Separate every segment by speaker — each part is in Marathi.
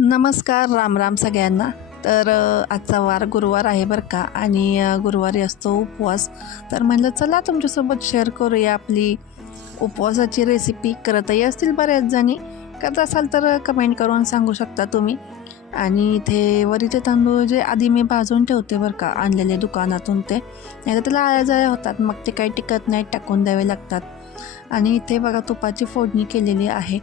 Speaker 1: नमस्कार राम राम सगळ्यांना. तर आजचा वार गुरुवार आहे बरं का आणि गुरुवारी असतो उपवास. तर म्हणलं चला तुमच्यासोबत शेअर करूया आपली उपवासाची रेसिपी करतही असतील बऱ्याच जणी. करत असाल तर कमेंट करून सांगू शकता तुम्ही. आणि इथे वरीचे तांदूळ जे आधी मी भाजून ठेवते बरं का आणलेले दुकानातून ते. नाही तर त्याला आळ्या होतात. मग ते काही टिकत नाही टाकून द्यावे लागतात. आणि इथे बघा तुपाची फोडणी केलेली आहे.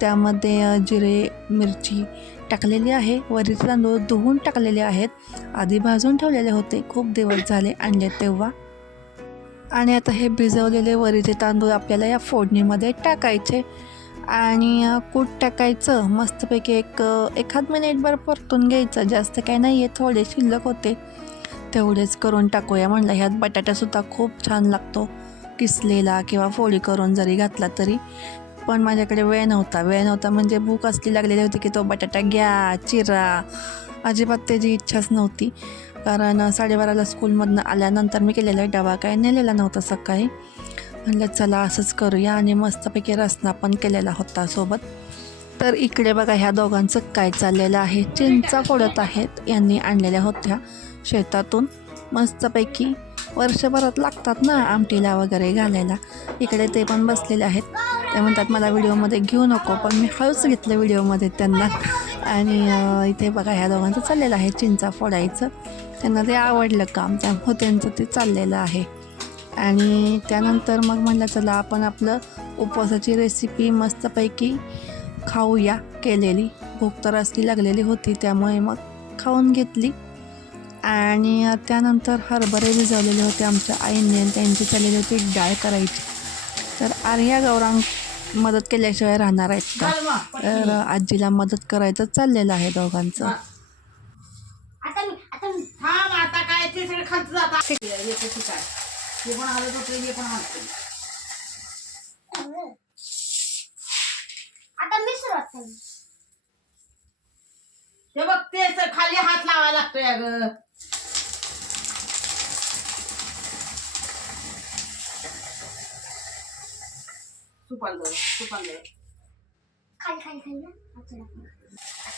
Speaker 1: त्यामध्ये जिरे मिरची टाकलेली आहे. वरीचे तांदूळ धुवून टाकलेले आहेत. आधी भाजून ठेवलेले होते. खूप दिवस झाले आणले तेव्हा. आणि आता हे भिजवलेले वरीचे तांदूळ आपल्याला या फोडणीमध्ये टाकायचे. आणि कूट टाकायचं. मस्तपैकी एक एखाद मिनिटभर परतून घ्यायचं. जास्त काही नाही आहे थोडे शिल्लक होते. तेवढेच करून टाकूया म्हणलं. ह्यात बटाटासुद्धा खूप छान लागतो. किसलेला किंवा फोडी करून जरी घातला तरी. पण माझ्याकडे वेळ नव्हता. वेळ नव्हता म्हणजे भूक असली लागलेली होती की तो बटाटा घ्या चिरा अजिबात त्याची इच्छाच नव्हती. कारण साडेबाराला स्कूलमधनं आल्यानंतर मी केलेला डबा काय नेलेला नव्हता सकाळी. म्हणलं चला असंच करूया. आणि मस्तपैकी रसना पण केलेला होता सोबत. तर इकडे बघा ह्या दोघांचं काय चाललेलं आहे. चिंचा फोडत आहेत यांनी आणलेल्या होत्या शेतातून. मस्तपैकी वर्षभरात लागतात ना आमटीला वगैरे घालायला. इकडे ते पण बसलेले आहेत. ते म्हणतात मला व्हिडिओमध्ये घेऊ नको पण मी हळूच घेतलं व्हिडिओमध्ये त्यांना. आणि इथे बघा ह्या दोघांचं चाललेलं आहे चिंचा फोडायचं. त्यांना ते आवडलं काम त्यामुळं त्यांचं ते चाललेलं आहे. आणि त्यानंतर मग म्हणलं चला आपण आपलं उपवासाची रेसिपी मस्तपैकी खाऊया. केलेली. भूक तर असली लागलेली होती त्यामुळे मग खाऊन घेतली. आणि त्यानंतर हरभरे भिजवलेले होते आमच्या आईने आणि त्यांची चाललेली होती डाळ करायची. तर आर्या गौरांग मदत केल्याशिवाय राहणार आहेत का? तर आजीला मदत करायचं चाललेलं आहे दोघांचं.
Speaker 2: हे. बघ ते खाली हात लावायला लागतोय अगं. तुपाल दर तुपाल दर
Speaker 3: खाली खाली खाली ना. अच्छा, अच्छा.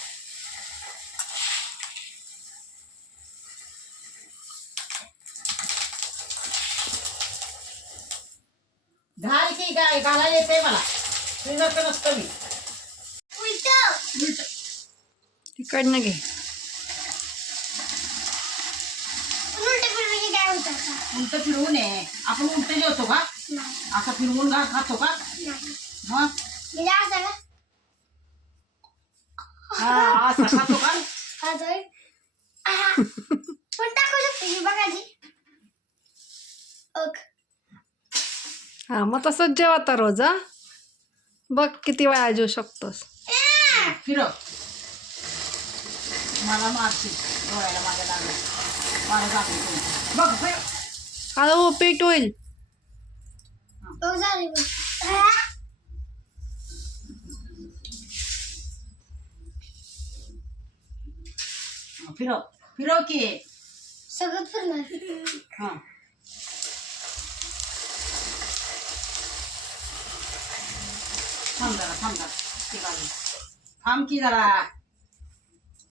Speaker 2: घाल की काय? घालायला येते मला. मी नसतं नसतं मी.
Speaker 3: उलटं.
Speaker 1: तिकडनं घे.
Speaker 3: उलटं होतं
Speaker 2: फिरवून ये. आपण उलट जेवतो का? असं फिरवून घा खातो का? मग
Speaker 3: असं
Speaker 2: हा खातो का.
Speaker 3: पण टाकू शकते
Speaker 1: हां मग तसंच जेव आता रोज हा? बघ किती वेळा जेवू शकतोस.
Speaker 2: फिरव. मला मारते. डोळ्याला माझ्या लागलं. मला लागलं बघ
Speaker 1: हळू पीठ होईल.
Speaker 3: बघ झाली बघ आहा.
Speaker 2: फिरव फिरव की
Speaker 3: सगळं फिरणार
Speaker 2: हा थांब जरा थांब जरा ते घालून. थांब की जरा